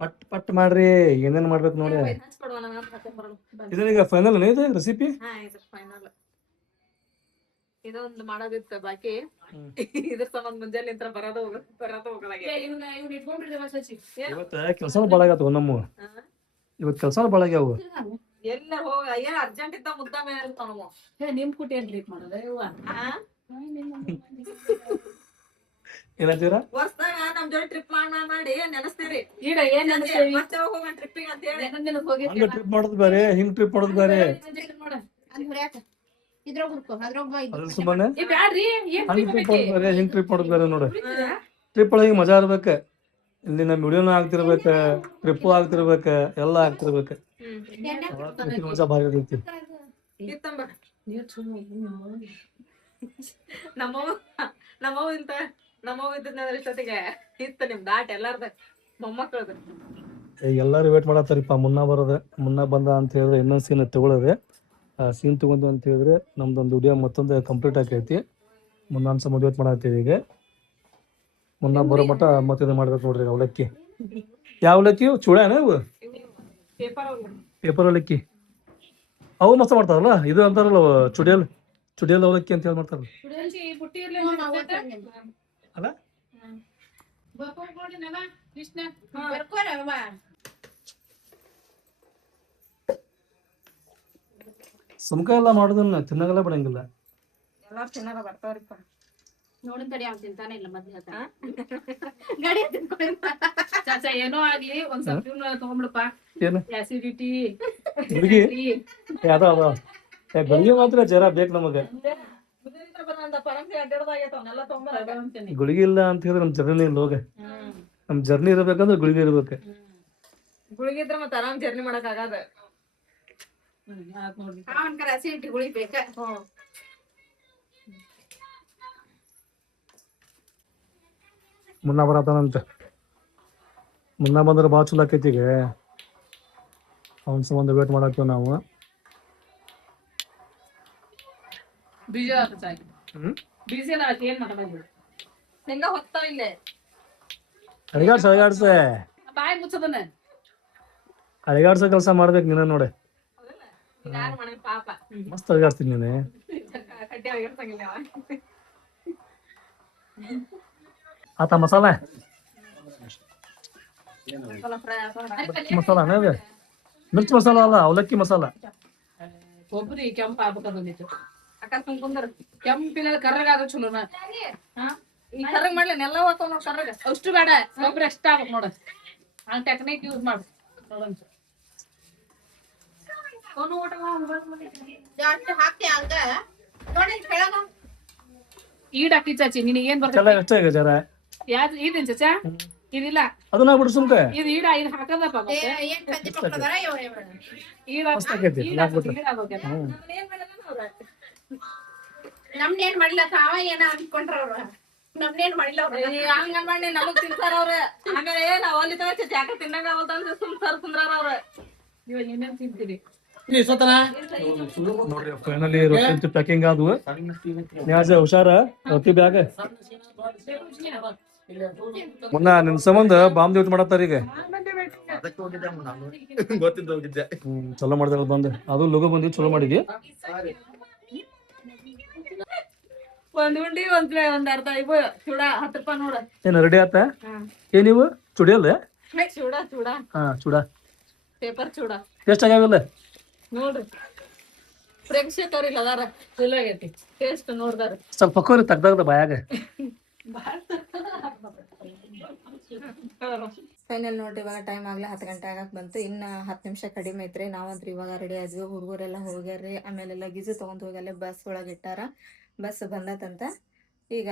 ಪಟ್ ಪಟ್ ಮಾಡ್ರಿ ಏನೇನ್ ಮಾಡ್ಬೇಕು ನೋಡಿ. ಇದೀಗ ಫೈನಲ್ ಇದು ರೆಸಿಪಿ. ಇದೊಂದು ಮಾಡೋದಿತ್ತು ಬಾಕಿ. ಇದ್ರ ಸಂಬಂಧ ಮುಂಜಾನೆ ನಿಂತ್ರ ಬರೋದು ಇವತ್ತ ಕೆಲ್ಸನ ಬಾಳ ಆಗತ್ತವ ನಮ್ಮ. ಇವತ್ ಕೆಲ್ಸನ ಬಾಳ ಆಗ್ಯಾವ. ಎಲ್ಲ ಹೋಗ ಏನ್ ಅರ್ಜೆಂಟ್ ಇದ್ದ ಮುದ್ದ ಮೇಲೆ ಇರ್ತಾವ. ನಿಮ್ ಕುಟಿ ಏನ್ ಟ್ರಿಪ್ ಮಾಡೋದ ಏನಂತೀರ? ವರ್ಷದಾಗ ನಮ್ ಜೋಡಿ ಟ್ರಿಪ್ ಮಾಡಿ ನೆನಸ್ತೀರಿ. ಈಗ ಏನ್ ಮತ್ತೆ ಹೋಗೋಣ ಟ್ರಿಪ್ಪಿಗೆ ಅಂತ ಹೇಳಿ ಹಂಗ ಟ್ರಿಪ್ ಮಾಡೋದು ಬೇರೆ, ಹಿಂಗ್ ಟ್ರಿಪ್ ಮಾಡೋದು ಬೇರೆ. ಸುಮ್ಮನೆ ಹಂಗ್ ಟ್ರಿಪ್ ಮಾಡೋದು ಬೇರೆ, ಹಿಂಗ್ ಟ್ರಿಪ್ ಮಾಡೋದು ಬೇರೆ ನೋಡಿ. ಟ್ರಿಪ್ ಒಳಗೆ ಮಜಾ ಇರ್ಬೇಕ. ಇಲ್ಲಿ ನಮ್ಮ ವಿಡಿಯೋನು ಆಗ್ತಿರ್ಬೇಕ, ಟ್ರಿಪ್ಪು ಆಗ್ತಿರ್ಬೇಕ, ಎಲ್ಲ ಆಗ್ತಿರ್ಬೇಕ. ಮಜಾ ಭಾರಿ ಇರ್ತೈತಿ. ನಮ್ಮವ್ ಇಂತ ನಮ್ಮವ್ ಇದ್ದಿದ್ನಂದ್ರೆ ಇಷ್ಟೊತ್ತಿಗೆ ಇತ್ತು ನಿಮ್ ದಾಟ್ ಎಲ್ಲಾರ್ದ ಮೊಮ್ಮಕ್ಕಳದ. ಈಗ ಎಲ್ಲಾರು ವೇಟ್ ಮಾಡತ್ತಾರಿಪ್ಪ ಮುನ್ನ ಬರೋದ. ಮುನ್ನ ಬಂದ ಅಂತ ಹೇಳಿದ್ರೆ ಇನ್ನೊಂದು ಸೀನ್ ತಗೊಳ್ಳೋದೆ. ಆ ಸೀನ್ ತಗೊಂಡು ಅಂತ ಹೇಳಿದ್ರೆ ನಮ್ದೊಂದು ವಿಡಿಯೋ ಮತ್ತೊಂದು ಕಂಪ್ಲೀಟ್ ಆಕೈತಿ. ಮುನ್ನ ಅನ್ಸ ವೇಟ್ ಮಾಡತ್ತೀವಿ. ಈಗ ಮುನ್ನ ಬರೋ ಮಟ್ಟ ಮತ್ತೆ ಇದು ಮಾಡ್ಬೇಕು ನೋಡ್ರಿ. ಅವಲಕ್ಕಿ ಯಾವ ಅವಲಕ್ಕಿ? ಚೂಡಾನ ಇವು ಪೇಪರ್ ಅವಲಕ್ಕಿ. ಅವು ಮಸ್ತ್ ಮಾಡ್ತಾರಲ್ಲ. ಇದು ಅಂತಾರಲ್ಲ ಚುಡಿಯಲ್ ಅವಲಕ್ಕಿ ಅಂತ ಹೇಳಿ ಮಾಡ್ತಾರಲ್ಲ ಅಲ್ಲ. ಸುಮ್ಕ ಎಲ್ಲ ಮಾಡೋದನ್ನ ತಿನ್ನಾಗಲ್ಲ ಬಿಡಂಗಿಲ್ಲ. ಎಲ್ಲಾರು ತಿನ್ನಾರ ಬರ್ತಾವ್ರಿಪ್ಪ. ನೋಡಿನ ತಡಿ ಅವ್ನು ತಿಂತಾನೆ ಇಲ್ಲ ಮದ್ವೆ ಚಾಚಾ ಏನೋ ಆಗ್ಲಿ ಒಂದ್ ಸ್ವಲ್ಪ ತಗೊಂಡ್ಬಿಡಪ್ಪ. ಏನು ಆಸಿಡಿಟಿ ಗುಳಿಗೆ ಮಾತ್ರ ಜರ ಬೇಕು ನಮಗೆ. ಗುಳಿಗೆ ಇಲ್ಲ ಅಂತ ಹೇಳಿದ್ರೆ ನಮ್ ಜರ್ನಿ ಇಲ್ಲ. ಹೋಗ ನಮ್ ಜರ್ನಿ ಇರ್ಬೇಕಂದ್ರೆ ಗುಳಿಗೆ ಇರ್ಬೇಕು. ಗುಳಿಗೆ ಇದ್ರೆ ಮತ್ತೆ ಆರಾಮ್ ಜರ್ನಿ ಮಾಡಕ್ ಆಗದ. ಆಸಿಡಿಟಿ ಗುಳಿಗೆ ಬೇಕ. ಮುನ್ನ ಬರತಾನಂತ. ಮುನ್ನ ಬಂದ್ರೆ ಭಾಳ ಚಲೋ ಆಕೈತಿ. ಈಗ ಅವನ್ ಸಂಬಂಧ ವೇಟ್ ಮಾಡಾಕ್ತೇವ್ ನಾವು. ಬೀಜ ಏನ್ ಮಾಡೋದು? ಹೆಂಗ ಹೊತ್ತಾವ ಇಲ್ಲೇ ಅಳಿಗಾಡ್ಸ ಬಾಯಿ ಮುಚ್ಚದನ್ನ ಅಳಿಗಾಡ್ಸೋ ಕೆಲಸ ಮಾಡ್ಬೇಕು ನೀನ ನೋಡಿ. ಪಾಪ ಮಸ್ತ್ ಅಳಿಗಾಡ್ತೀನಿ ನೀನೆ. ಆತ ಮಸಾಲ ಮಸಾಲಾನ ಅದು? ಮಿರ್ಚಿ ಮಸಾಲ ಅಲ್ಲ, ಅವಲಕ್ಕಿ ಮಸಾಲ. ಕೊಬ್ಬರಿ ಕೆಂಪ ಆಗ್ಬೇಕಂದಿತ್ತು. ಅಕ್ಕ ಕುಂದ್ರ ಕೆಂಪಿನ ಕರ್ರಗಾದ ಚಲೋನ. ಈ ಕರ್ರಗ್ ಮಾಡ್ಲಿ ನೆಲ್ಲ ಹೋಗ್ತಾವ ನೋಡ್. ಕರ್ರಗ ಅಷ್ಟು ಬೇಡ, ಕೊಬ್ಬರಿ ಅಷ್ಟ ಆಗ್ಬೇಕು ನೋಡ. ಆ ಟೆಕ್ನಿಕ್ ಯೂಸ್ ಮಾಡು. ಈಡ್ ಹಾಕಿ ಚಾಚಿ ನಿನಗೆ ಏನ್ ಬರ್ತದೆ? ಜರ ಯಾವ್ದು ಇದೇನ್ ಚಾಚಾ? ಇದಿಲ್ಲ ಅದನ್ನ ಬಿಡು ಸುಮ್ಕ. ಇದು ಈಡ ಇದು ಹಾಕದಪ್ಪ. ನಮ್ನೇನ್ ಮಾಡಿಲ್ಲ ತಾವ ಏನ ಅನ್ಕೊಂಡ್ರ ಅವ್ರ. ನಮ್ನೇನ್ ಮಾಡಿಲ್ಲ ಹಂಗ ಮಾಡಿ ನಮಗ್ ತಿಂತಾರ ಅವ್ರ. ಆಮೇಲೆ ನಾವ್ ಅಲ್ಲಿ ತಗ ಯಾಕ ತಿನ್ನಂಗ ಅವಲ್ದ ಸುಮ್ತಾರ ಕುಂದ್ರಾರ ಅವ್ರ. ಇವಾಗ ಏನೇನ್ ತಿಂತೀರಿ ನೋಡ್ರಿ. ಫೈನಲಿ ರೊಟ್ಟಿ ಪ್ಯಾಕಿಂಗ್ ಆದ್ವು. ಹುಷಾರ ರೊಟ್ಟಿ ಬ್ಯಾಗ್. ಮುನ್ನ ನಿನ್ ಸಂಬಂಧ ಬಾಂಬ್ ಯೂಸ್ ಮಾಡತ್ತಾರ. ಈಗ ಚಲೋ ಮಾಡ್ದ ಬಂದ್. ಅದು ಲೋಗೋ ಬಂದಿ ಚಲೋ ಮಾಡಿದ್ವಿ. ಒಂದ್ ಉಂಡಿ ಒಂದ್ ಅರ್ಧ ಇವು ಚೂಡ 10 ರೂಪಾಯಿ ನೋಡ. ಏನ್ ರೆಡಿ ಆತ? ಏನಿವು ಚುಡಿಯಲ್ಲ? ಚೂಡ ಹಾ ಚೂಡ ಪೇಪರ್ ಚೂಡ ಟೇಸ್ಟ್ ಆಗ್ಯಾವಿಲ್ಲ ನೋಡ್ರಿ. ಪ್ರೇಕ್ಷಕರಿಲ್ಲ ಅದಾರ ಚಲೋ ಆಗೈತಿ ಟೇಸ್ಟ್ ನೋಡ್ದಾರ. ಸ್ವಲ್ಪ ಪಕ್ಕೋರಿ ತಗ್ದಾಗ ಬಾಯಾಗ. ಫೈನಲ್ ನೋಡ್ರಿ. ಇವಾಗ ಟೈಮ್ ಆಗ್ಲೇ 10 ಗಂಟೆ ಆಗಕ್ ಬಂತು. ಇನ್ನ 10 ನಿಮಿಷ ಕಡಿಮೆ ಐತ್ರಿ. ನಾವಂತ್ರಿ ಇವಾಗ ರೆಡಿ ಆದ್ವಿ. ಹುಡುಗರೆಲ್ಲ ಹೋಗ್ಯಾರ್ರಿ. ಆಮೇಲೆ ಲಗೇಜು ತಗೊಂಡ್ ಹೋಗಲ್ಲ ಬಸ್ ಒಳಗೆ ಇಟ್ಟಾರ. ಬಸ್ ಬಂದತಂತ. ಈಗ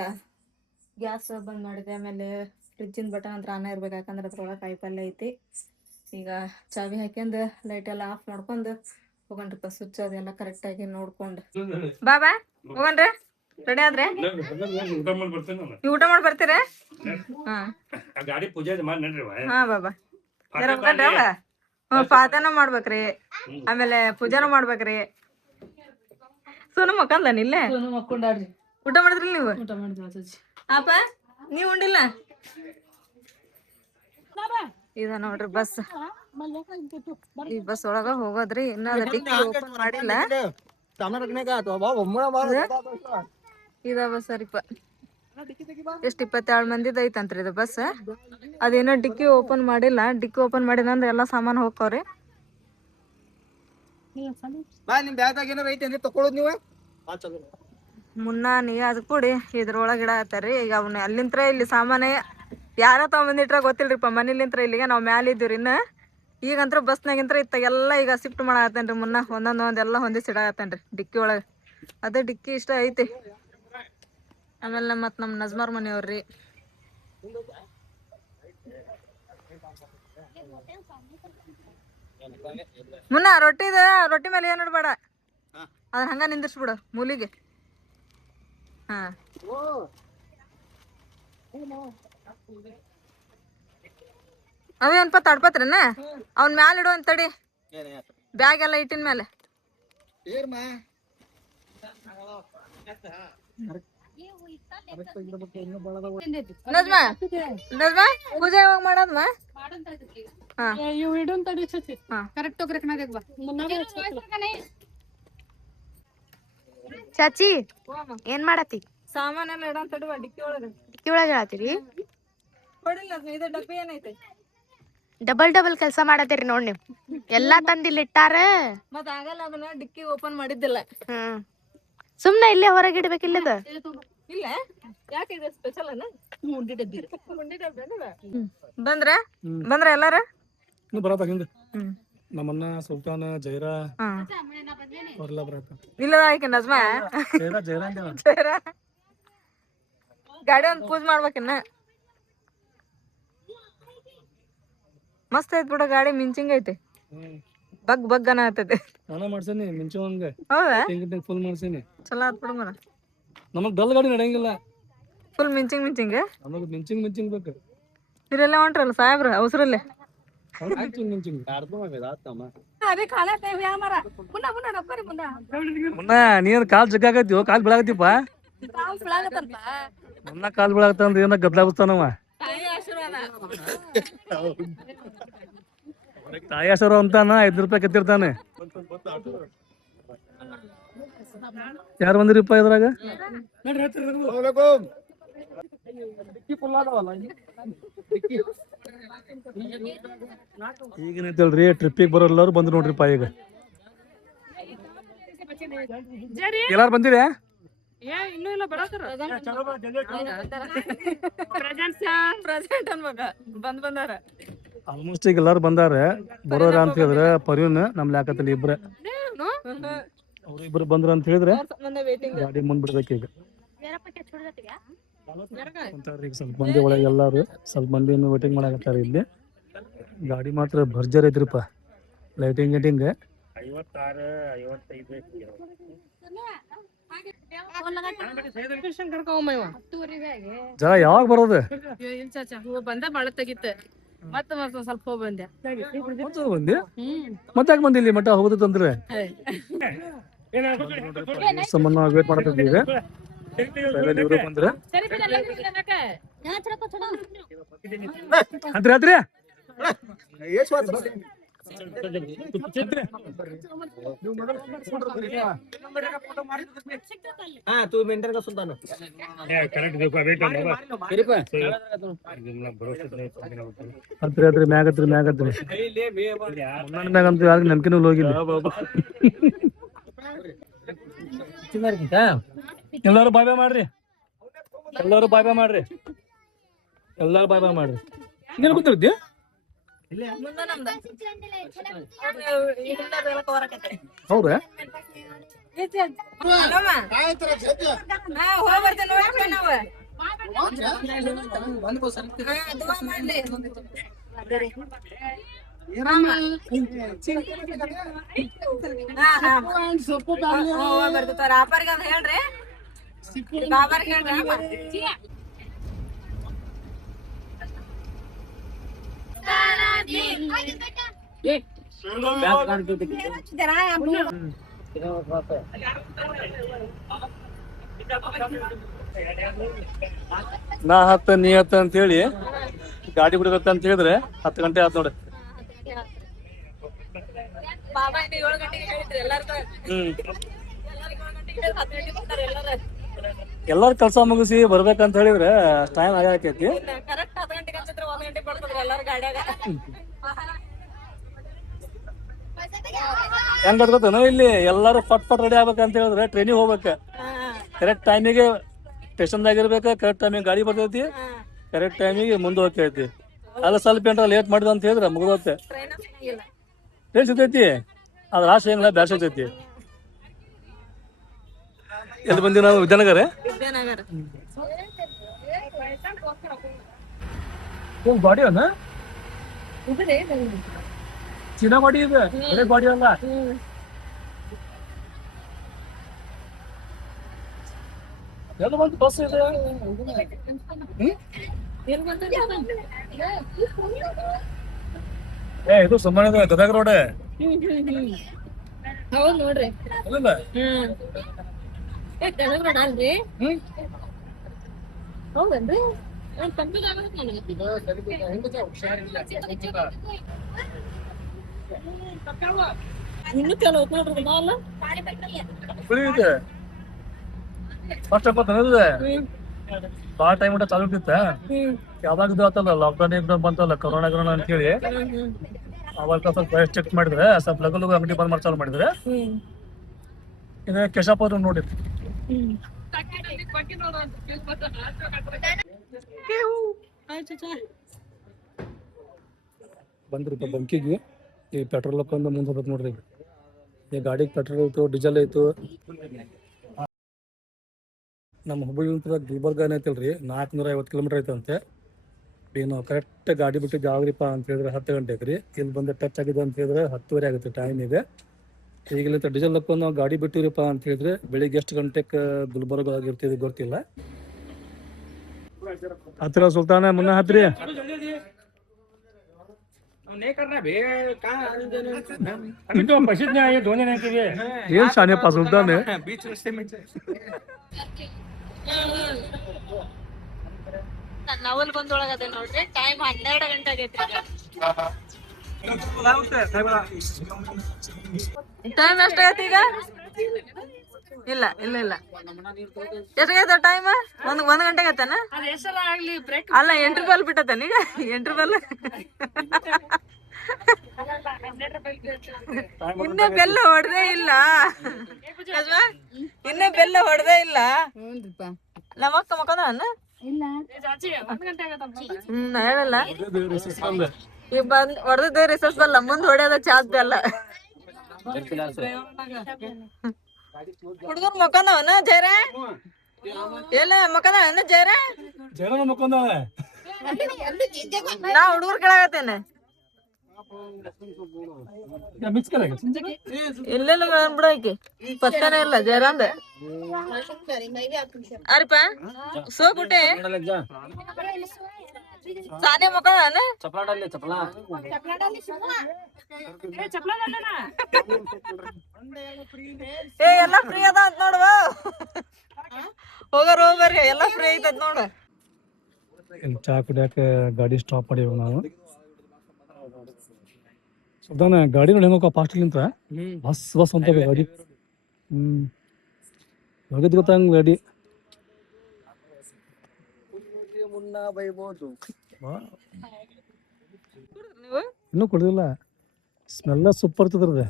ಗ್ಯಾಸ್ ಬಂದ್ ಮಾಡಿದೆ. ಆಮೇಲೆ ಫ್ರಿಜ್ಜಿನ ಬಟನ್ ಅಂತ ಆನ್ ಇರ್ಬೇಕು, ಯಾಕಂದ್ರೆ ಅದ್ರೊಳಗೆ ಕಾಯಿಪಲ್ಲೆ ಐತಿ. ಈಗ ಚಾವಿ ಹಾಕ್ಯಂದು ಲೈಟ್ ಎಲ್ಲ ಆಫ್ ಮಾಡ್ಕೊಂಡು ಹೋಗಣ್ರಿಪ್ಪ. ಸ್ವಿಚ್ ಅದೆಲ್ಲ ಕರೆಕ್ಟಾಗಿ ನೋಡ್ಕೊಂಡು ಬಾಬಾ ಹೋಗಣ್ರಿ. ರೆಡಿ ಆದ್ರೆ ನೀವು ಊಟ ಮಾಡಿ ಬರ್ತೀರ? ಹಾ ಬಾಬಾ ಪಾತನ ಮಾಡ್ಬೇಕ್ರಿ. ಆಮೇಲೆ ಪೂಜಾನು ಮಾಡ್ಬೇಕ್ರಿ. ಸೋನು ಮಕ್ಕಂದ ಇಲ್ಲೇ ಊಟ ಮಾಡಿದ್ರಿ ನೀವು? ಊಟ ಮಾಡಿದ್ವಿ ಅಪ್ಪ. ನೀವ್ ಉಂಡಿಲ್ಲ? ಇದ ನೋಡ್ರಿ ಬಸ್. ಈ ಬಸ್ ಒಳಗ ಹೋಗೋದ್ರಿ. ಇನ್ನ ಅದ ಡಿಕ್ಕಿ ಓಪನ್ ಮಾಡಿಲ್ಲ. ಇದ ಬಸ್ ರೀಪ. ಎಷ್ಟ್ 27 ಮಂದಿದ ಐತಂತ್ರಿ ಇದು ಬಸ್. ಅದೇನೋ ಡಿಕ್ಕಿ ಓಪನ್ ಮಾಡಿಲ್ಲ. ಡಿಕ್ಕಿ ಓಪನ್ ಮಾಡಿಲ್ಲ ಅಂದ್ರೆ ಎಲ್ಲಾ ಸಾಮಾನು ಹೋಗ್ತಾವ್ರಿ. ಮುನ್ನಾ ನಿಯಾಜ್ ಕೂಡಿ ಇದ್ರೊಳಗ ಇಡಾತಾರ್ರಿ. ಈಗ ಅವ್ನ ಅಲ್ಲಿಂತ್ರ ಇಲ್ಲಿ ಸಾಮಾನೆ ಯಾರ ತಗೊಂಬಂದಿಟ್ರ ಗೊತ್ತಿಲ್ರಿಪ್ಪ. ಮನೇಲಿಂತ್ರ ಇಲ್ಲಿಗೆ ನಾವ್ ಮ್ಯಾಲ ಇದ್ದೀವ್ರಿ. ಇನ್ನ ಈಗಂತ್ರ ಬಸ್ನಾಗಿಂತ್ರ ಇತ್ತಾಗೆಲ್ಲ ಈಗ ಶಿಫ್ಟ್ ಮಾಡಾಕತ್ತೇನ್ರಿ. ಮುನ್ನ ಒಂದೊಂದೆಲ್ಲ ಹೊಂದಿಸಿಡಾಕತ್ತೇನ್ರಿ ಡಿಕ್ಕಿ ಒಳಗ. ಅದೇ ಡಿಕ್ಕಿ ಇಷ್ಟ ಐತಿ. ಆಮೇಲೆ ಮತ್ ನಮ್ ನಜ್ಮಾರ್ ಮನೆಯವ್ರಿ. ಮುನ್ನ ರೊಟ್ಟಿ ಮೇಲೆ ಏನ್ ಇಡ್ಬೇಡ, ಅದ್ರ ಹಂಗ ನಿಂದಿರ್ಸ್ಬಿಡು ಮೂಲಿಗೆ. ಹಾ ಅವೇನ್ಪ ತಡ್ಪತ್ರಿನ ಅವ್ನ ಮ್ಯಾಲ ಇಡುವಂತ ತಡಿ. ಬ್ಯಾಗ್ ಎಲ್ಲ ಇಟ್ಟಿನ ಮೇಲೆ ನಜ್ಮಾ ನಜ್ಮಾ ಪೂಜೆ ಯಾವಾಗ ಮಾಡದ್ಮ? ಚಾಚಿ ಏನ್ ಮಾಡತ್ತಿ? ಸಾಮಾನೆಲ್ಲ ಇಡೋಂತ ತಡುವ ಡಿಕ್ಕಿ ಒಳಗ. ಡಿಕ್ಕಿ ಒಳಗ ಹೇಳತ್ತೀರಿ? ಕೊಡಿಲ್ಲ ಇದು ಡಬ್ಬಿ ಏನೈತೆ? ಡಬಲ್ ಕೆಲ್ಸ ಮಾಡತ್ತೀರಿ ನೋಡ್ ನೀವ್. ಎಲ್ಲಾ ತಂದ್ ಇಲ್ಲಿ ಇಟ್ಟಾರ. ಮತ್ ಆಗಲ್ಲ ಅದನ್ನ ಡಿಕ್ಕಿ ಓಪನ್ ಮಾಡಿದ್ದಿಲ್ಲ. ಸುಮ್ನೆ ಇಲ್ಲೇ ಹೊರಗೆ ಇಡ್ಬೇಕಿಲ್ಲದ. ಇಲ್ಲ ಯಾಕೆ ಇದು ಸ್ಪೆಷಲ್ ಅನ್ನ? ಮುಂಡಿ ಡಬ್ಬಿ ಬಂದ್ರ ಎಲ್ಲಾರ ಬರತ್ತ ಹಿಂಗ. ನಮ್ಮನ್ನ ಸುಲ್ತಾನ ಜೈರಾ ಅವ್ರೆಲ್ಲ ಬರತ್ತ. ಇಲ್ಲ ಆಯ್ಕೆ ನಜ್ಮಾ ಜೈರಾ ಗಾಡಿ ಒಂದ್ ಪೂಜೆ ಮಾಡ್ಬೇಕಿನ್ನ. ಮಸ್ತ್ ಐತ್ ಬಿಡ ಗಾಡಿ. ಮಿಂಚಿಂಗ್ ಐತಿ. ಬಗ್ ಬಗ್ ಅನ್ನತೈತಿ. ನಾನ ಮಾಡ್ಸೇನಿ ಮಿಂಚು ಹಂಗ. ಹೌದಾ? ಫುಲ್ ಮಾಡ್ಸೇನಿ. ಚಲೋ ಆತ್ ಬಿಡು ಮರ. ನಮಗ್ ಡಲ್ ಗಾಡಿ ನಡೆಯಂಗಿಲ್ಲ. ಫುಲ್ ಮಿಂಚಿಂಗ್ ನಮಗ್ ಮಿಂಚಿಂಗ್ ಬೇಕು. ಇರೆಲ್ಲ ಹೊಂಟ್ರಲ್ಲ ಸಾಹೇಬ್ರ ಅವಸರಲ್ಲೇ. ಮುನ್ನ ನೀನ್ ಕಾಲ್ ಜಗ್ಗಾಕತ್ತೀವ, ಕಾಲ್ ಬೀಳಾಕತ್ತಿಪ್ಪ. ಮುನ್ನ ಕಾಲ್ ಬೀಳಾಕತ್ತಂದ್ರ ಏನ ಗದ್ಲಾಗುತ್ತಾನವ. ತಾಯಿ ಹೆಸರು ಅಂತಾನ 5 ರೂಪಾಯಿ ಕತ್ತಿರ್ತಾನೆ. ಯಾರು ಬಂದಿರಿಪ್ಪ ಇದ್ರಾಗ? ಈಗೇನೈತಲ್ರಿ ಟ್ರಿಪ್ಪಿಗೆ ಬರೋಲ್ಲರು ಬಂದ್ರು ನೋಡ್ರಿಪ್ಪ. ಈಗ ಎಲ್ಲಾರು ಬಂದಿದೆ? ಇನ್ನೂ ಇಲ್ಲ ಬರತಾರ. ಬಂದಾರ ಆಲ್ಮೋಸ್ಟ್ ಈಗ ಎಲ್ಲಾರು ಬಂದಾರ. ಬರೋರ ಅಂತ ಹೇಳಿದ್ರೆ ಪರಿವನ್ ನಮ್ ಲ್ಯಾಕತ್ತಲ್ಲಿ ಇಬ್ರ ಅವ್ರಿಬ್ರು ಬಂದ್ರ ಅಂತ ಹೇಳಿದ್ರೆ ಗಾಡಿ ಮುಂದ್ ಬಿಡ್ಬೇಕು. ಈಗ ಸ್ವಲ್ಪ ಮಂದಿ ಒಳಗೆ ಎಲ್ಲಾರು ಸ್ವಲ್ಪ ಮಂದಿ ವೇಟಿಂಗ್ ಮಾಡಕತ್ತಾರ. ಇಲ್ಲಿ ಗಾಡಿ ಮಾತ್ರ ಭರ್ಜರ್ ಐತ್ರಿಪ್ಪ. ಲೈಟಿಂಗ್ ಗಿಟಿಂಗ್ ಜರ ಯಾವಾಗ ಬರೋದು? ಬಂದ ಬಾಳ ತೆಗಿತ. ಮತ್ತ ಸ್ವಲ್ಪ ಹೋಗಿ ಬಂದೆ. ಮತ್ತೆ ಯಾಕೆ ಬಂದಿಲ್ಲಿ ಮಠ ಹೋಗುದಂದ್ರೆ ಸಂಬಂಧ ವೇಟ್ ಮಾಡತ್ತಿದ್ದೀವಿ. ಇವ್ರು ಬಂದ್ರ ರಾತ್ರಿ ಮ್ಯಾಗತ್ರಿ ಮ್ಯಾಗಂತ ಯಾರು ನಂಬಿಕೆನೂ ಹೋಗಿಲ್ಲ. ಎಲ್ಲಾರು ಬಾಯ್ ಮಾಡ್ರಿ. ಎಲ್ಲಾರು ಬಾಯ್ ಮಾಡ್ರಿ. ನೀನು ಕೂತಿರ್ತೀಯ? ಹೌದಾ? ಹೇಳ್ರಿ ಬಾಬಾರ್ ಹೇಳ್ರಿ. ನಾ ಹತ್ತ ನೀ ಹತ್ತ ಅಂತ ಹೇಳಿ ಗಾಡಿ ಬಿಡ್ಬೇಕಂತ ಹೇಳಿದ್ರೆ 10 ಗಂಟೆ ಆತ್ ನೋಡಿ. ಬಾಬಾ ಇನ್ನು 7 ಗಂಟೆಗೆ ಹೇಳಿದ್ರಿ ಎಲ್ಲಾರ್ಗೂ. ಎಲ್ಲಾರು ಕೆಲಸ ಮುಗಿಸಿ ಬರ್ಬೇಕಂತ ಹೇಳಿದ್ರೆ ಟೈಮ್ ಆಗೈತಿ. ಕರೆಕ್ಟ್ 10 ಗಂಟೆಗೆ ಹಚ್ಚಿದ್ರೆ 1 ಗಂಟೆಗೆ ಬರ್ತಿದ್ರು ಎಲ್ಲಾರು ಗಾಡ್ಯಾಗ. ಹೆಂಗ್ ಗೊತ್ತೇನೋ ಇಲ್ಲಿ ಎಲ್ಲಾರು ಪಟ್ ರೆಡಿ ಆಗ್ಬೇಕಂತ ಹೇಳಿದ್ರೆ ಟ್ರೈನಿಗೆ ಹೋಗ್ಬೇಕು. ಕರೆಕ್ಟ್ ಟೈಮಿಗೆ ಸ್ಟೇಷನ್ದಾಗ ಇರ್ಬೇಕು. ಕರೆಕ್ಟ್ ಟೈಮಿಗೆ ಗಾಡಿ ಬರ್ತೈತಿ. ಕರೆಕ್ಟ್ ಟೈಮಿಗೆ ಮುಂದೆ ಹೋಗ್ತೈತಿ. ಅಲ್ಲ ಸ್ವಲ್ಪ ಏನಾರ ಲೇಟ್ ಮಾಡಿದ ಅಂತ ಹೇಳಿದ್ರೆ ಮುಗಿದೋತ್ತೆ. ಟ್ರೈನ್ ಸಿಗ್ತೈತಿ ಅದ್ರ ಆಸೆ ಹೆಂಗಿಲ್ಲ ಬ್ಯಾಸ ಸಿಗ್ತೈತಿ. ಎಲ್ಲಿ ಬಂದಿವಿ ನಾವು? ವಿದ್ಯಾನಗರ. ಗಾಡಿ ಅನ್ನ ಚೀನಾ ಗಾಡಿ ಇದೆ, ಒಳ್ಳೆ ಗಾಡಿ ಅಲ್ಲ. ಎಲ್ಲ ಬಂದು ಬಸ್ ಇದೆ. ಇದು ಸುಮ್ಮನೆ ಗದಗ ರೋಡ್. ಹೌದ್ ನೋಡ್ರಿ. ಅಲ್ಲ ಅಲ್ರಿ ಹೌದನ್ರಿ. ಇನ್ನು ಕೆಲವು ನೋಡ್ರಿ ಮಾಲ್ ಇದೆ. ಫಸ್ಟ್ ಭಾಳ ಟೈಮ್ ಊಟ ಚಾಲು ಇರ್ತಿತ್ತ. ಯಾವಾಗ ಇದು ಆತಲ್ಲ ಲಾಕ್ಡೌನ್ ಬಂತಲ್ಲ ಕೊರೋನಾ ಅಂತ ಹೇಳಿ ಅವಾಗ ಸ್ವಲ್ಪ ಚೆಕ್ ಮಾಡಿದ್ರೆ ಸ್ವಲ್ಪ ಲಗು ಲಗು ಅಂಗಡಿ ಬಂದ್ ಮಾಡಿ ಚಾಲು ಮಾಡಿದ್ರೆ ಇದು ಕೆಶಾಪುರ ನೋಡಿತ್ತು. ಬಂದ್ರಿಪ್ಪ ಬಂಕಿಗೆ. ಈ ಪೆಟ್ರೋಲ್ ಹಾಕೊಂಡು ಮುಂದೆ ಹೋಗ್ಬೇಕು ನೋಡ್ರಿ. ಈ ಗಾಡಿಗೆ ಪೆಟ್ರೋಲ್ ಐತು, ಡೀಸೆಲ್ ಐತು. ನಮ್ಮ ಹುಬ್ಬಳ್ಳಿ ಗುಲ್ಬರ್ಗ ಏನೈತಲ್ರಿ 450 ಕಿಲೋಮೀಟರ್ ಐತಂತೆ. ಈಗ ನಾವು ಕರೆಕ್ಟ್ ಗಾಡಿ ಬಿಟ್ಟು ಯಾವಾಗ್ರಿಪ್ಪ ಅಂತ ಹೇಳಿದ್ರೆ 10 ಗಂಟೆ ಐತ್ರಿ. ಇಲ್ಲಿ ಬಂದು ಟಚ್ ಆಗಿದೆ ಅಂತ ಹೇಳಿದ್ರೆ 10:30 ಆಗುತ್ತೆ ಟೈಮ್ ಇದೆ. ಈಗಲೇ ಡೀಸೆಲ್ ಹಾಕೊಂಡು ನಾವು ಗಾಡಿ ಬಿಟ್ಟಿವ್ರಿಪ್ಪ ಅಂತ ಹೇಳಿದ್ರೆ ಬೆಳಿಗ್ಗೆ ಎಷ್ಟು ಗಂಟೆಗೆ ಗುಲ್ಬರ್ಗ ಆಗಿರ್ತೀವಿ ಗೊತ್ತಿಲ್ಲ. ಹತ್ತಿರ ಸುಲ್ತಾನ ಮುನ್ನ ಹತ್ರಿ. ಏನ್ ಶಾನೆಪ್ಪ ಸುಲ್ತಾನ. ನವಲ್ ಬಂದೊಳಗದೆ ನೋಡ್ರಿ. ಟೈಮ್ 12 ಗಂಟೆ ಆಗೈತ್ರಿ. ಟೈಮ್ ಎಷ್ಟಾಗೈತಿ ಈಗ? ಇಲ್ಲ ಇಲ್ಲ ಇಲ್ಲ ಎಷ್ಟಾಗೈತ ಟೈಮ್? ಒಂದ್ ಗಂಟೆಗೆ ಆತನ? ಅಲ್ಲ ಎಂಟ್ರಿ ಬಿಟ್ಟತನ ಈಗ. ಎಂಟ್ರಿ ಇನ್ನೇ ಬೆಲ್ಲ ಹೊಡೆದೇ ಇಲ್ಲ. ಇನ್ನೇ ಬೆಲ್ಲ ಹೊಡೆದೇ ಇಲ್ಲ. ನಮ್ಮಕ್ಕ ಮಕ್ಕಳ ಹೇಳಲ್ಲ ಈಗ ಬಂದ್ ಹೊಡೆದ ರಿಸರ್ಚ್ ಬಲ್ಲ. ಮುಂದ್ ಹೊಡೆಯೋದ ಚಾರ್ಜ್ ಬೆಲ್ಲ. ಹುಡುಗರ್ ಮಕ್ಕಂದವನ ಜೈರ ಎಲ್ಲ ಮಕ್ಕಂದವನ ಜೈರ. ನಾ ಹುಡುಗರ್ ಕೇಳಾಗತ್ತೇನೆ. ಇಲ್ಲೆಲ್ಲ ಬಿಡೋಕೆ ಪತ್ತನೇ ಇಲ್ಲ ಜೈರಂದ. ಅರಿಪ ಸೋಕುಟೆ ಸಾನೆ ಮಕ್ಕಳನ ಏ ಎಲ್ಲ ಫ್ರೀ ಅದ ಅಂತ ನೋಡುವ. ಹೋಗ್ರಿ ಎಲ್ಲ ಫ್ರೀ ಐತದ ನೋಡು. ಚಾ ಕುಡಿಯಾಕ ಗಾಡಿ ಸ್ಟಾಪ್ ಮಾಡಿವ್ ನಾವು. ಸುಲ್ತಾನ ಗಾಡಿ ನೋಡಿ ಹೆಂಗ ಫಾಸ್ಟ್ಲಿಂತ ಬಸ್ ಬಸ್ ಅಂತ ಗಾಡಿ. ಹೋಗಿದ್ ಗೊತ್ತಂಗ ಗಾಡಿ. ಇನ್ನೂ ಕುಡಿದಿಲ್ಲ. ಸ್ಮೆಲ್ಲ ಸೂಪರ್ ಇರ್ತದ್ರದ.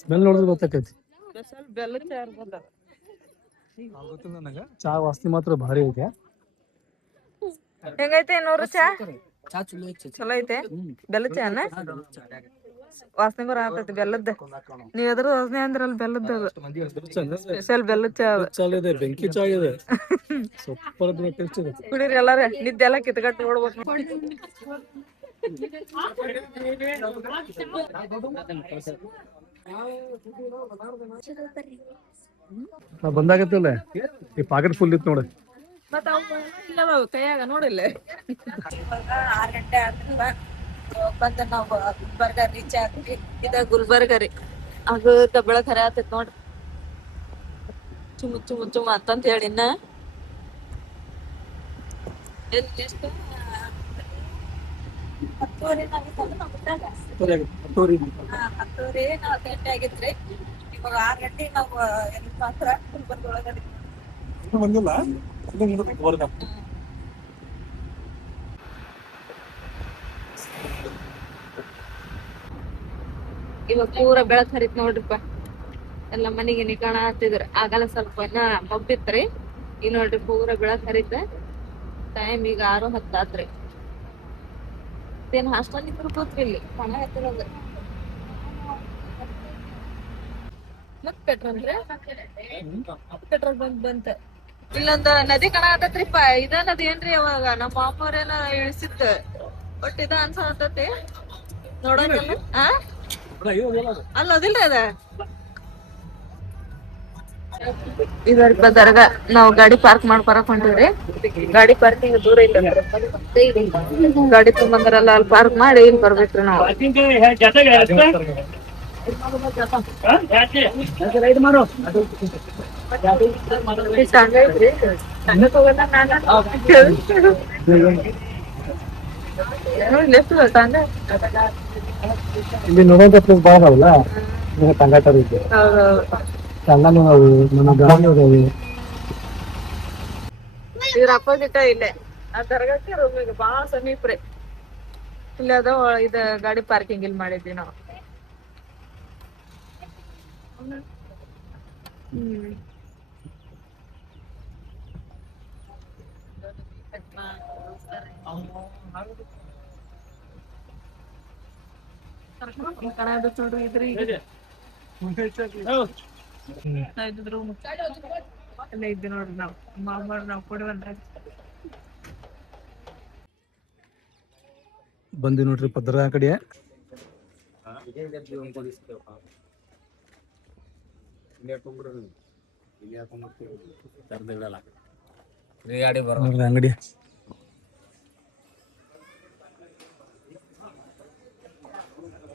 ಸ್ಮೆಲ್ ನೋಡಿದ್ರೆ ಗೊತ್ತಾಕೈತಿ. ಚಾ ವಾಸನೆ ಮಾತ್ರ ಭಾರಿ ಐತೆ. ಹೆಂಗೈತೆ ನೋಡ್ರಿ ಚಾ? ಚಲೋ ಐತೆ. ಬೆಲ್ಲದ ಚಾ ಅನ್ನ ವಾಸನೆ ಬರ ಆಗ್ತೈತಿ ಬೆಲ್ಲದ. ನೀವ್ ಎದ್ರ ವಾಸನೆ ಅಂದ್ರಲ್ಲ ಬೆಲ್ಲದ. ಸ್ಪೆಷಲ್ ಬೆಲ್ಲದ ಚಾ ಇದೆ. ಬೆಂಕಿ ಚಾ ಇದೆ. ಸೂಪರ್ ಟೇಸ್ಟ್ ಇದೆ. ಕುಡೀರಿ ಎಲ್ಲಾರ. ನಿದ್ದೆಲ್ಲ ಕಿತ್ಕಟ್ಟು ನೋಡ್ಬೇಕು. ನಾ ಬಂದಾಗತ್ತಲ್ಲ ಈ ಪಾಕೆಟ್ ಫುಲ್ ಇತ್ತು ನೋಡಿ. ಕೈಯಾಗ ನೋಡಿಲ್ಲ. 6 ಗಂಟೆ ಆಗ್ತದ ಬಂದ ನಾವು ಗುಲ್ಬರ್ಗ ರೀಚ್ ಆದ್ವಿ. ಇದ ಗುಲ್ಬರ್ಗ ರೀ. ಆಗ ಬೆಳಗ್ ಖರೆ ಆತೈತ್ ನೋಡ್ರಿ. ಚುಮ್ ಚುಮ್ ಚುಮ್ ಅಂತಂತ ಹೇಳಿ ಇನ್ನ ಎಷ್ಟು ಹತ್ತುವರೆ ಆಗಿತ್ತಲ್ಲ ನಾವು ಬಿಟ್ಟಾಗ. ಹತ್ತುವರೆ ಹತ್ತುವರೆ 4 ಗಂಟೆ ಆಗಿತ್ರಿ. ಇವಾಗ 6 ಗಂಟೆಗೆ ನಾವು ಎಲ್ಲಿ ಮಾತ್ರ ಗುಲ್ಬರ್ಗ ಒಳಗಡೆ. ಬಂದಿಲ್ಲ ಇವಾಗ ಪೂರ ಬೆಳಕ್ ಹರಿತ್ ನೋಡ್ರಿಪ್ಪ. ಎಲ್ಲ ಮನೆಗೆ ನಿಕಾಣ ಹತ್ತಿದ್ರ ಆಗಲ್ಲ, ಸ್ವಲ್ಪ ಇನ್ನ ಮಬ್ಬಿತ್ರಿ. ಈಗ ನೋಡ್ರಿ ಪೂರ ಬೆಳಕ್ ಹರಿತ. ಟೈಮ್ ಈಗ 6:10 ಆತ್ರಿ. ಏನ್ ಹಾಸ್ಟೆಲ್ ಇದ್ರು ಕೂತ್ರಿ ಇಲ್ಲಿ ಕಣ ಹತ್ತಿರೋದು. ಮತ್ ಪೆಟ್ರೋಲ್ ಬಂತ. ಇಲ್ಲೊಂದ್ ನದಿ ಕಣ ಆತತ್ರಿಪ್ಪ. ಇದ ನದಿ ಏನ್ರಿ? ಅವಾಗ ನಮ್ಮ ಮಾಮವ್ರೇನ ಇಳಿಸಿತ್ತ. ಒಟ್ ಇದ ಅನ್ಸತತಿ ನೋಡೋದಲ್ಲ. ಅಲ್ಲ ಅದಿಲ್ರಿ ಅದ ಇದಲ್ಪ ದರ್ಗಾ. ನಾವು ಗಾಡಿ ಪಾರ್ಕ್ ಮಾಡ್ಕೊರಕ್ ಹೊಂಟಿವ್ರಿ. ಗಾಡಿ ಪಾರ್ಕಿಂಗ್ ದೂರ ಇಲ್ಲ. ಗಾಡಿ ತುಂಬಂದ್ರಲ್ಲ ಅಲ್ಲಿ ಪಾರ್ಕ್ ಮಾಡಿ ಇಲ್ಲಿ ಬರ್ಬೇಕ್ರಿ ನಾವು. ಇಲ್ಲಿ ನೋಡೋಂತ ಪ್ಲೇಸ್ ಭಾಳ ಅದಾವಲ್ಲ, ತಂಗಾಟ ಇದೆ. ತಂಗಾನು ಅವು, ನಮ್ಮ ಗಾಳಿ ಅದಾವೆ. ಇದ್ರ ಅಪೋಸಿಟ್ ಇಲ್ಲೇ ಆ ದರ್ಗಾಕ್ಕೆ ರೂಮಿಗೆ ಬಾಳ ಸಮೀಪ್ರಿ. ಇಲ್ಲ ಅದ ಇದ ಗಾಡಿ ಪಾರ್ಕಿಂಗ್ ಇಲ್ಲಿ ಮಾಡಿದ್ವಿ ನಾವು. ನೋಡ್ರಿ ಇದ್ರಿ ರೂಮ್ ಎಲ್ಲ ಇದ್ವಿ ನೋಡ್ರಿ. ನಾವು ಮಾಮಾರ್ ನಾವು ಕೊಡಿ ಬಂದಾಗ ಬಂದಿ ನೋಡ್ರಿ ಪದರ ಕಡೆ. ಅಂಗಡಿ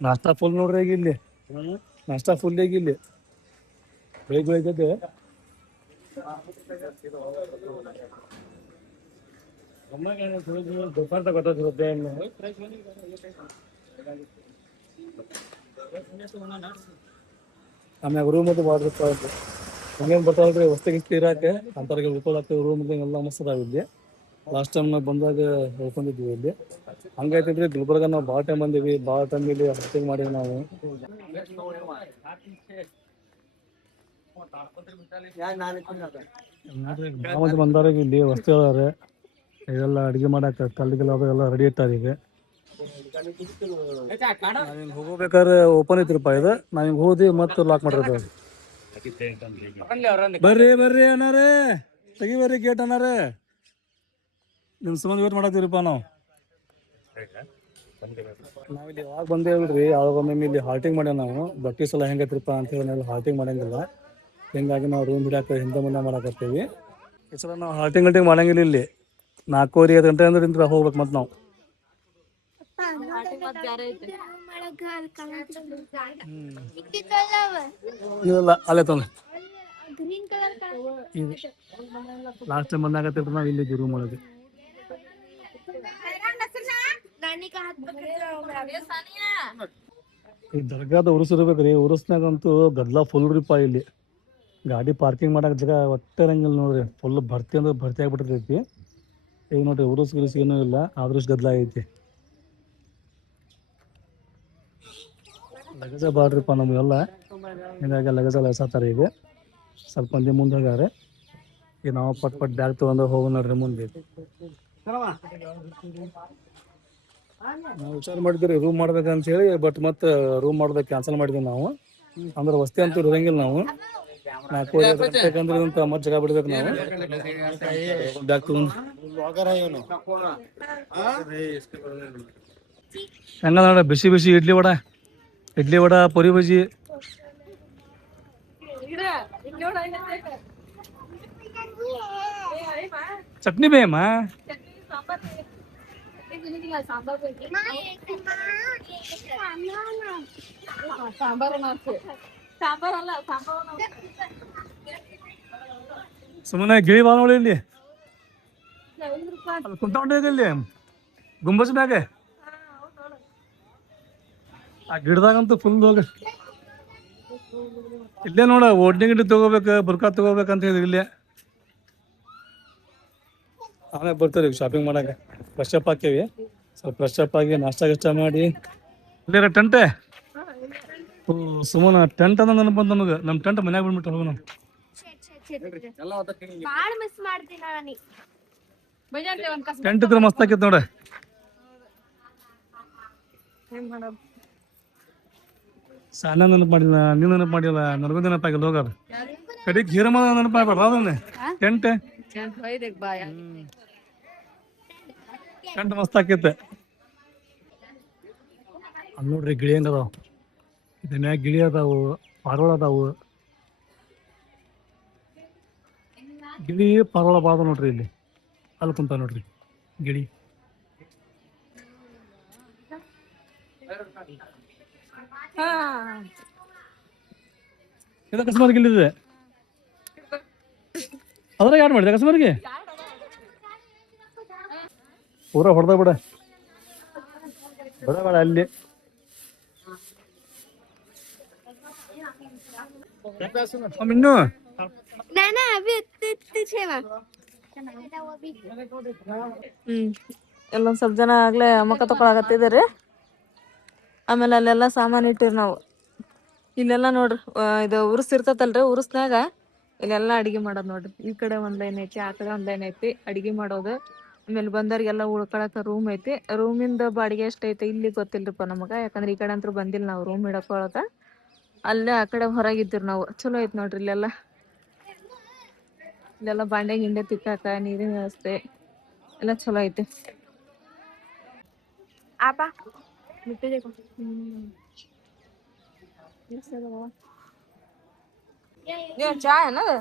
ನಾಷ್ಟಾ ಫುಲ್ ನೋಡ್ರಿ. ಈಗ ಇಲ್ಲಿ ನಾಷ್ಟಾ ಫುಲ್ ಈಗ ಇಲ್ಲಿ ಬೆಳಿಗ್ಗೆ ಬೆಳಿಗ್ಗೆ ಆಮ್ಯಾಗ ರೂಮ್ ಅದು ಬಾಳ ಹಂಗೇನ್ ಬರ್ತಾವಲ್ರಿ ಹೊಸ್ತಾಗಿ ಇರಾಕೆ ಅಂತವ್ರಿಗೆ ಉಳ್ಕೊಳಕ್ಕೆ ರೂಮ್ ಎಲ್ಲ ಮಸ್ತ್ ಅದಾವ ಇಲ್ಲಿ. ಲಾಸ್ಟ್ ಟೈಮ್ ನಾವು ಬಂದಾಗ ಉಳ್ಕೊಂಡಿದ್ವಿ ಇಲ್ಲಿ. ಹಂಗೈತಿದ್ರಿ ಗುಲ್ಬರ್ಗ ನಾವು ಭಾಳ ಟೈಮ್ ಬಂದೀವಿ. ಭಾಳ ಟೈಮ್ ಇಲ್ಲಿ ಹೊಸ್ತಾಗಿ ಮಾಡೀವಿ ನಾವು. ನೋಡ್ರಿ ಭಾಳ ಮಂದಿ ಬಂದಾರ ಇಲ್ಲಿ ವಸ್ತಿ ಅದಾರೆ. ಇದೆಲ್ಲ ಅಡಿಗೆ ಮಾಡಾಕ ಕಲ್ಲಿಗೆಲ್ಲ ಅವೆಲ್ಲ ರೆಡಿ ಇಟ್ಟಾರ ಈಗ. ನಾವ್ ಹೋಗ್ಬೇಕಾದ್ರೆ ಓಪನ್ ಐತ್ರಿಪ್ಪ ಇದು. ನಾವ್ ಹಿಂಗ್ ಹೋದಿ ಮತ್ತೆ ಲಾಕ್ ಮಾಡಿರ್ತಾವ. ಬರ್ರಿ ಬರ್ರಿ ಅನ್ನಾರೇ, ತೆಗಿ ಬರ್ರಿ ಗೇಟ್ ಅನ್ನಾರೇ. ನಿಮ್ ಸಂಬಂಧ ವೇಟ್ ಮಾಡತ್ತೀವ್ರಿಪ್ಪ ನಾವು. ನಾವಿಲ್ಲಿ ಯಾವಾಗ ಬಂದೇವಲ್ರಿ, ಯಾವಾಗೊಮ್ಮೆ ಇಲ್ಲಿ ಹಾಲ್ಟಿಂಗ್ ಮಾಡ್ಯಾವ ನಾವು. ಬಟ್ಟೆ ಸಲ ಹೆಂಗೈತ್ರಿಪ್ಪ ಅಂತ ಹೇಳಿ ಹಾಲ್ಟಿಂಗ್ ಮಾಡಂಗಿಲ್ಲ. ಹಿಂಗಾಗಿ ನಾವು ರೂಮ್ ಹಿಡಿಯಾಕ ಹಿಂದೆ ಮುಂದೆ ಮಾಡಾಕತ್ತೀವಿ. ಈ ಸಲ ನಾವು ಹಾಲ್ಟಿಂಗ್ ಮಾಡಂಗಿಲ್ಲ ಇಲ್ಲಿ. 4:30 5 ಗಂಟೆ ಅಂದ್ರೆ ಹೋಗ್ಬೇಕು ಮತ್ತೆ ನಾವು. ಇಲ್ಲ ಅಲ್ಲೇ ತೊಂದ್ರೆ ಲಾಸ್ಟ್ ಟೈಮ್ ಬಂದಾಗತ್ತಿದ್ರು ನಾವು ಇಲ್ಲಿದ್ವಿ ರೂಮ್ ಒಳಗೆ. ಈ ದರ್ಗಾದ ಉರುಸ್ ಇರ್ಬೇಕ್ರಿ. ಉರುಸ್ನಾಗಂತೂ ಗದ್ಲಾ ಫುಲ್ ರೀಪ. ಇಲ್ಲಿ ಗಾಡಿ ಪಾರ್ಕಿಂಗ್ ಮಾಡಕ್ ಜಾಗ ಒಟ್ಟೆ ಇರಂಗಿಲ್ಲ ನೋಡ್ರಿ. ಫುಲ್ ಭರ್ತಿ ಅಂದ್ರೆ ಭರ್ತಿ ಆಗ್ಬಿಟ್ಟಿರ್ತೈತಿ. ಈಗ ನೋಡ್ರಿ ಉರುಸ್ ಗಿರುಸ್ ಏನೂ ಇಲ್ಲ, ಆದ್ರೂ ಗದ್ಲ ಐತಿ. ಲಗೇಜ ಬಾಳ್ರಿಪ್ಪ ನಮಗೆಲ್ಲ. ಹಿಂಗಾಗಿ ಲಗೇಜ್ ಎಲ್ಲ ಎಸಾತಾರೆ. ಈಗ ಸ್ವಲ್ಪ ಮಂದಿ ಮುಂದೆ ಹೋಗ್ಯಾರೆ. ಈಗ ನಾವು ಪಟ್ ಬ್ಯಾಗ್ ತೊಗೊಂಡು ಹೋಗೋ ನೋಡ್ರಿ ಮುಂದೆ. ನಾವು ವಿಚಾರ ಮಾಡಿದ್ರಿ ರೂಮ್ ಮಾಡ್ಬೇಕಂತ ಹೇಳಿ. ಬಟ್ ಮತ್ತೆ ರೂಮ್ ಮಾಡೋದಕ್ಕೆ ಕ್ಯಾನ್ಸಲ್ ಮಾಡಿದ್ವಿ ನಾವು. ಅಂದ್ರೆ ವಸ್ತಿ ಅಂತೂ ಇರಂಗಿಲ್ಲ ನಾವು. 4:30 ಗಂಟೆಗಂದ್ರೆ ಮತ್ತೆ ಜಾಗ ಬಿಡ್ಬೇಕು ನಾವು. ಬ್ಯಾಗ್ ತಗೊಂಡು ಹೆಂಗ ನೋಡ ಬಿಸಿ ಬಿಸಿ ಇಡ್ಲಿ ವಡ ಪುರಿ ಬಜಿ. ಚಟ್ನಿ ಬೇಯಮ್ಮ. ಸುಮ್ಮನೆ ಗಿಳಿ ಬಾ ನೋಡಿ ಇಲ್ಲಿ. ಕುಂತ ಇಲ್ಲಿ ಗುಂಬಸ್ ಮ್ಯಾಗ ಆ ಗಿಡದಾಗಂತೂ ಫುಲ್ ಹೋಗ ಇಲ್ಲೇ ನೋಡ ಒಡ್ನಿ ಗಿಡ ತಗೋಬೇಕು ಬುರ್ಕಾ ತಗೋಬೇಕಂತ ಹೇಳಿದ್ವಿ ಇಲ್ಲೇ ಆಮೇಲೆ ಬರ್ತೀವಿ ಈಗ ಶಾಪಿಂಗ್ ಮಾಡಕ್ಕೆ ಫ್ರೆಶ್ ಅಪ್ ಹಾಕೇವಿ ಸ್ವಲ್ಪ ಫ್ರೆಶ್ ಅಪ್ ಆಗಿ ನಾಷ್ಟ ಗಿಷ್ಟ ಮಾಡಿ ಇಲ್ಲೇ ಟೆಂಟೆ ಸುಮ್ಮನ ಟೆಂಟ್ ಅಂದ ನೆನಪು ಬಂತ ನಮಗೆ ನಮ್ಮ ಟೆಂಟ್ ಮನ್ಯಾಗ ಬಿಡ್ಬಿಟ್ಟು ಹೋಗೋಣ ಬಾಳ ಮಿಸ್ ಮಾಡ್ತೀನಿ ಟೆಂಟ್ ಇದ್ರೆ ಮಸ್ತ್ ಆಕೈತಿ ನೋಡ ಸಾಲ ನೆನಪು ಮಾಡಿಲ್ಲ ನೀನು ನೆನಪು ಮಾಡಿಲ್ಲ ನನಗೂ ನೆನಪಾಗಿಲ್ಲ ಹೋಗಾರ ಕಡೆಗೆ ಹೀರಮ್ಮ ನೆನಪಾಗ್ಬೇಡ ಅದನ್ನೇ ಟೆಂಟ್ ಟೆಂಟ್ ಮಸ್ತ್ ಆಕೈತೆ ಅಲ್ಲಿ ನೋಡ್ರಿ ಗಿಳಿ ಹೆಂಗ ಅದಾವ ಇದ್ರ ಮ್ಯಾಗ ಗಿಳಿ ಅದಾವು ಪಾರೋಳ ಅದಾವು ಗಿಳಿ ಪಾರೋಳ ಬಾದ ನೋಡ್ರಿ ಇಲ್ಲಿ ಅಲ್ಲಿ ಕುಂತ ನೋಡ್ರಿ ಗಿಳಿ ಇದು ಅಕಸ್ಮಾತ್ ಗಿಳಿದೆ ಅದ್ರಾಗ ಯಾರು ಮಾಡಿದೆ ಅಕಸ್ಮಾತ್ಗೆ ಪೂರ ಹೊಡೆದ ಬಿಡ ಬೇಡ ಬೇಡ ಅಲ್ಲಿ ಇನ್ನು ಎಲ್ಲೊಂದ್ ಸ್ವಲ್ಪ ಜನ ಆಗ್ಲೇ ಮುಖ ತಕೊಳಕತ್ತಿದ್ರಿ ಆಮೇಲೆ ಅಲ್ಲೆಲ್ಲ ಸಾಮಾನು ಇಟ್ಟಿರಿ ನಾವು ಇಲ್ಲೆಲ್ಲ ನೋಡ್ರಿ ಇದು ಉರ್ಸ್ ಇರ್ತತಲ್ರಿ ಉರ್ಸ್ನಾಗ ಇಲ್ಲೆಲ್ಲ ಅಡಿಗೆ ಮಾಡೋದು ನೋಡ್ರಿ ಈ ಕಡೆ ಒಂದ್ ಲೈನ್ ಐತಿ ಆ ಕಡೆ ಒಂದ್ ಲೈನ್ ಐತಿ ಅಡಿಗೆ ಮಾಡೋದು ಆಮೇಲೆ ಬಂದವ್ರಿಗೆಲ್ಲ ಉಳ್ಕೊಳಕ ರೂಮ್ ಐತಿ ರೂಮಿಂದ ಬಾಡಿಗೆ ಎಷ್ಟ್ ಐತಿ ಇಲ್ಲಿ ಗೊತ್ತಿಲ್ರಿಪ್ಪ ನಮಗ ಯಾಕಂದ್ರೆ ಈ ಕಡೆ ಅಂತೂ ಬಂದಿಲ್ಲ ನಾವು ರೂಮ್ ಹಿಡ್ಕೊಳಕ ಅಲ್ಲೇ ಆ ಕಡೆ ಹೊರಗಿದ್ದೀರಿ ನಾವು ಚಲೋ ಐತಿ ನೋಡ್ರಿ ಇಲ್ಲೆಲ್ಲ ಬಾಂಡೆ ಗಿಂಡೆ ತಿಕ್ಕಾಕ ನೀರಿನ ವ್ಯವಸ್ಥೆ ಎಲ್ಲ ಚಲೋ ಐತಿ ಚಾ ಏನದ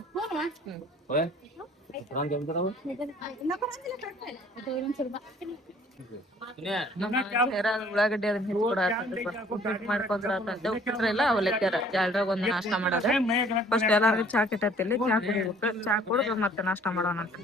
ಉಳ್ಳಾಗಡ್ಡಿ ಅದನ್ನ ಮಾಡ್ಕೊಂಡ್ರ ಅವಲಕ್ಕ್ಯಾರ ಎಲ್ರಾಗ ಒಂದು ನಾಷ್ಟ ಮಾಡೋದು ಫಸ್ಟ್ ಎಲ್ಲಾರ್ಗು ಚಾ ಕಿಟ್ಟತ್ತಿಲ್ಲಿ ಚಾ ಕುಡಿಬೇಕು ಚಾ ಕುಡಿದು ಮತ್ತೆ ನಾಷ್ಟ ಮಾಡೋಣ ಅಂತ